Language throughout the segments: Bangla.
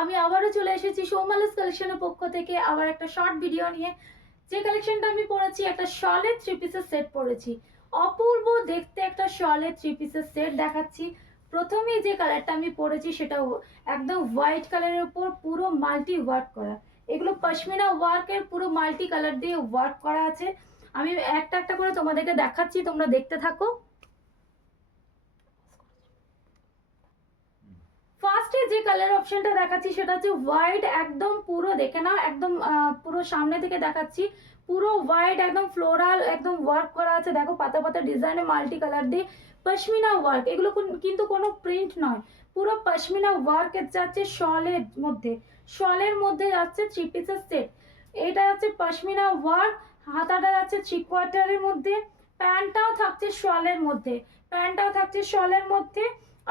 আমি আবারও চলে এসেছি সৌমালাস কালেকশনের পক্ষ থেকে আবার একটা শর্ট ভিডিও নিয়ে। যে কালেকশনটা আমি পরেছি একটা শলের থ্রি পিসের সেট পরেছি। অপূর্ব দেখতে একটা শলের থ্রি পিসের সেট দেখাচ্ছি। প্রথমেই যে কালারটা আমি পরেছি সেটা একদম হোয়াইট কালারের উপর পুরো মাল্টি ওয়ার্ক করা। এগুলো পশমিনা ওয়ার্কের পুরো মাল্টি কালার দিয়ে ওয়ার্ক করা আছে। আমি একটা একটা করে তোমাদেরকে দেখাচ্ছি, তোমরা দেখতে থাকো। ফার্স্টে যে কালার অপশনটা দেখাচ্ছি সেটা হচ্ছে হোয়াইট, একদম পুরো দেখে নাও, একদম পুরো সামনে থেকে দেখাচ্ছি। পুরো হোয়াইট একদম ফ্লোরাল একদম ওয়ার্ক করা আছে, দেখো পাতা পাতা ডিজাইনে মাল্টি কালার দিয়ে পশমিনা ওয়ার্ক। এগুলো কিন্তু কোনো প্রিন্ট নয়, পুরো পশমিনা ওয়ার্ক যাচ্ছে শলের মধ্যে। শলের মধ্যে যাচ্ছে থ্রি পিসের সেট। এটা হচ্ছে পশমিনা ওয়ার্ক, হাতাটা যাচ্ছে থ্রি কোয়ার্টারের মধ্যে, প্যান্টটাও থাকছে শলের মধ্যে, প্যান্টটাও থাকছে শলের মধ্যে,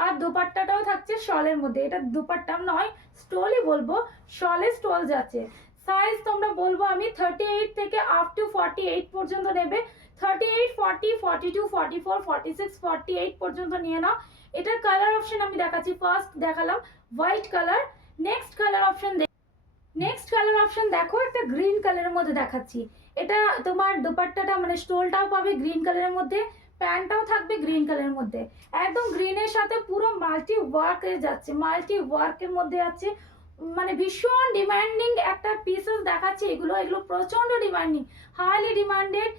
আর দুপাট্টাটাও থাকছে শলের মধ্যে। এটা দুপাট্টা নয়, স্টোলই বলবো, শলে স্টোল যাচ্ছে। সাইজ তোমরা বলবো আমি 38 থেকে আপ টু 48 পর্যন্ত নেবে। 38, 40, 42, 44, 46, 48 পর্যন্ত নিয়ে নাও। এটার কালার অপশন আমি দেখাচ্ছি। ফার্স্ট দেখালাম white colour, next colour option দেখো একটা গ্রিন কালারের মধ্যে দেখাচ্ছি। এটা তোমার দুপাট্টাটা মানে স্টোলটাও পাবে গ্রিন কালারের মধ্যে, প্যান্টটাও থাকবে গ্রিন কালারের মধ্যে। একদম গ্রিনের সাথে পুরো মাল্টি ওয়ার্কে যাচ্ছে, মাল্টি ওয়ার্কের মধ্যে যাচ্ছে। মানে ভীষণ ডিমান্ডিং একটা পিসেস দেখাচ্ছে। এগুলো প্রচন্ড ডিমান্ডিং, হাইলি ডিমান্ডেড।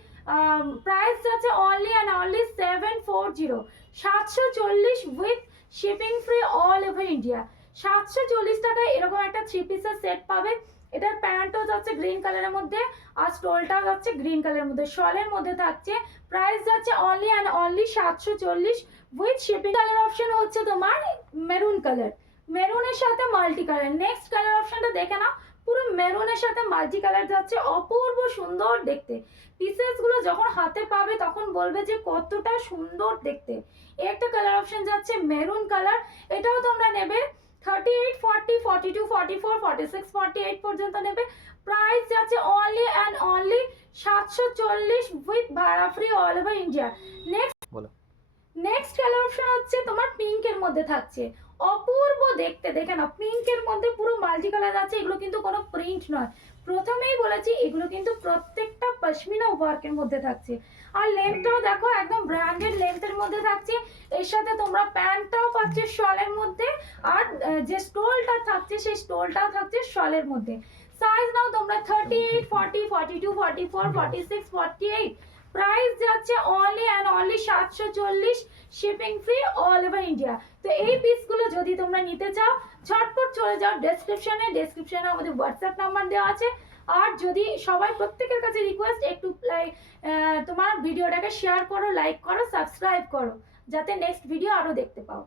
প্রাইস যাচ্ছে only and only 740, 740 with shipping free all over India. 740 টাকায় এরকম একটা থ্রি পিসের সেট পাবে। এটার প্যান্টও যাচ্ছে গ্রিন কালারের মধ্যে, আর স্টোলটাও যাচ্ছে গ্রিন কালারের মধ্যে, শলের মধ্যে থাকছে। প্রাইস যাচ্ছে only and only 740 with shipping. Colour option হচ্ছে তোমার মেরুন কালার, মেরুনের সাথে মাল্টি কালার। নেক্সট কালার অপশনটা দেখে নাও, পুরো মেরুনের সাথে মাল্টি কালার যাচ্ছে, অপূর্ব সুন্দর দেখতে। পিসেসগুলো যখন হাতে পাবে তখন বলবে যে কতটা সুন্দর দেখতে। একটা কালার অপশন যাচ্ছে মেরুন কালার, এটাও তোমরা নেবে 38, 40, 42, 44, 46, 48 পর্যন্ত নেবে। প্রাইস যাচ্ছে অনলি অ্যান্ড অনলি 740 উইথ ভাড়া free all over India. Next colour option হচ্ছে তোমার পিঙ্কের মধ্যে থাকছে, অপূর্ব দেখতে। দেখে না, পিঙ্কের মধ্যে পুরো মাল্টি কালার আছে। এগুলো কিন্তু কোনো প্রিন্ট নয়, প্রথমেই বলেছি এগুলো কিন্তু প্রত্যেকটা পশমিনা ওয়ার্কের মধ্যে থাকছে। আর লেন্থটাও দেখো একদম ব্র্যান্ডেড লেন্থের মধ্যে থাকছে। এর সাথে তোমরা প্যান্টটাও পাচ্ছে শলের মধ্যে, আর যে স্টোলটা থাকছে সেই স্টোলটাও থাকছে শলের মধ্যে। সাইজ নাও তোমরা 38, 40, 42, 44, 46, 48। প্রাইস যাচ্ছে only and only 740, shipping free all over India. তো এই পিসগুলো যদি তোমরা নিতে চাও ঝটপট চলে যাও ডেসক্রিপশনে আমাদের হোয়াটসঅ্যাপ নাম্বার দেওয়া আছে। আর যদি সবাই, প্রত্যেকের কাছে রিকোয়েস্ট, একটু তোমার ভিডিওটাকে শেয়ার করো, লাইক করো, সাবস্ক্রাইব করো, যাতে নেক্সট ভিডিও আরও দেখতে পাও।